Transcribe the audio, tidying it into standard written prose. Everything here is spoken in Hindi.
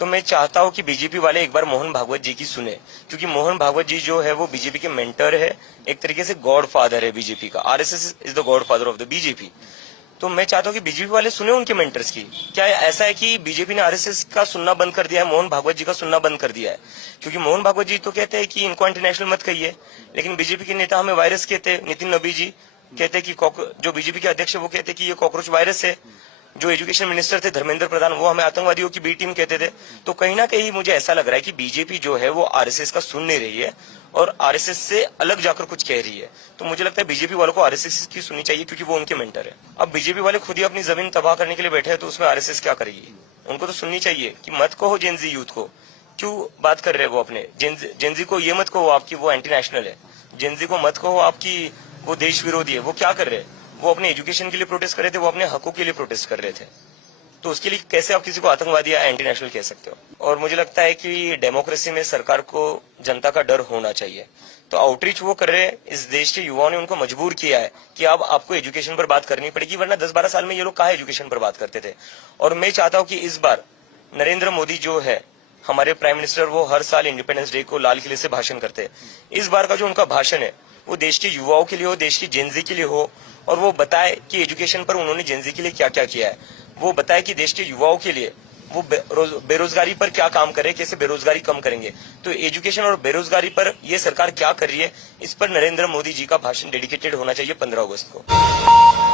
तो मैं चाहता हूं कि बीजेपी वाले एक बार मोहन भागवत जी की सुने, क्योंकि मोहन भागवत जी जो है वो बीजेपी के मेंटर है, एक तरीके से गॉड फादर है बीजेपी का। RSS is the God father of the BJP. तो मैं चाहता हूं कि बीजेपी वाले सुने उनके मेंटर्स की। क्या ऐसा है कि बीजेपी ने आरएसएस का सुनना बंद कर दिया है, मोहन भागवत जी का सुनना बंद कर दिया है? क्योंकि मोहन भागवत जी तो कहते हैं कि इनको इंटरनेशनल मत कहिए, लेकिन बीजेपी के नेता हमें वायरस कहते हैं। नितिन नबी जी कहते हैं कि जो बीजेपी के अध्यक्ष है वो कहते हैं कि ये कॉकरोच वायरस है। जो एजुकेशन मिनिस्टर थे धर्मेंद्र प्रधान, वो हमें आतंकवादियों की बी टीम कहते थे। तो कहीं ना कहीं मुझे ऐसा लग रहा है कि बीजेपी जो है वो आरएसएस का सुन नहीं रही है और आरएसएस से अलग जाकर कुछ कह रही है। तो मुझे लगता है बीजेपी वालों को आरएसएस की सुननी चाहिए, क्योंकि वो उनके मेंटर है। अब बीजेपी वाले खुद ही अपनी जमीन तबाह करने के लिए बैठे हैं, तो उसमें आरएसएस क्या करेगी? उनको तो सुननी चाहिए कि मत कहो जेनजी यूथ को। क्यों बात कर रहे हैं वो अपने जेनजी को? ये मत कहो आपकी वो एंटी नेशनल है। जेनजी को मत कहो आपकी वो देश विरोधी है। वो क्या कर रहे हैं? वो अपने एजुकेशन के लिए प्रोटेस्ट कर रहे थे, वो अपने हकों के लिए प्रोटेस्ट कर रहे थे। तो उसके लिए कैसे आप किसी को आतंकवादी या एंटी नेशनल कह सकते हो? और मुझे लगता है कि डेमोक्रेसी में सरकार को जनता का डर होना चाहिए। तो आउटरीच वो कर रहे हैं, इस देश के युवाओं ने उनको मजबूर किया है कि अब आपको एजुकेशन पर बात करनी पड़ेगी, वरना 10-12 साल में ये लोग कहाँ एजुकेशन पर बात करते थे। और मैं चाहता हूँ कि इस बार नरेंद्र मोदी जो है हमारे प्राइम मिनिस्टर, वो हर साल इंडिपेंडेंस डे को लाल किले से भाषण करते हैं। इस बार का जो उनका भाषण है वो देश के युवाओं के लिए हो, देश की जेनजी के लिए हो, और वो बताए कि एजुकेशन पर उन्होंने जेनजी के लिए क्या क्या किया है। वो बताए कि देश के युवाओं के लिए वो बेरोजगारी पर क्या काम करे, कैसे बेरोजगारी कम करेंगे। तो एजुकेशन और बेरोजगारी पर ये सरकार क्या कर रही है, इस पर नरेंद्र मोदी जी का भाषण डेडिकेटेड होना चाहिए 15 अगस्त को।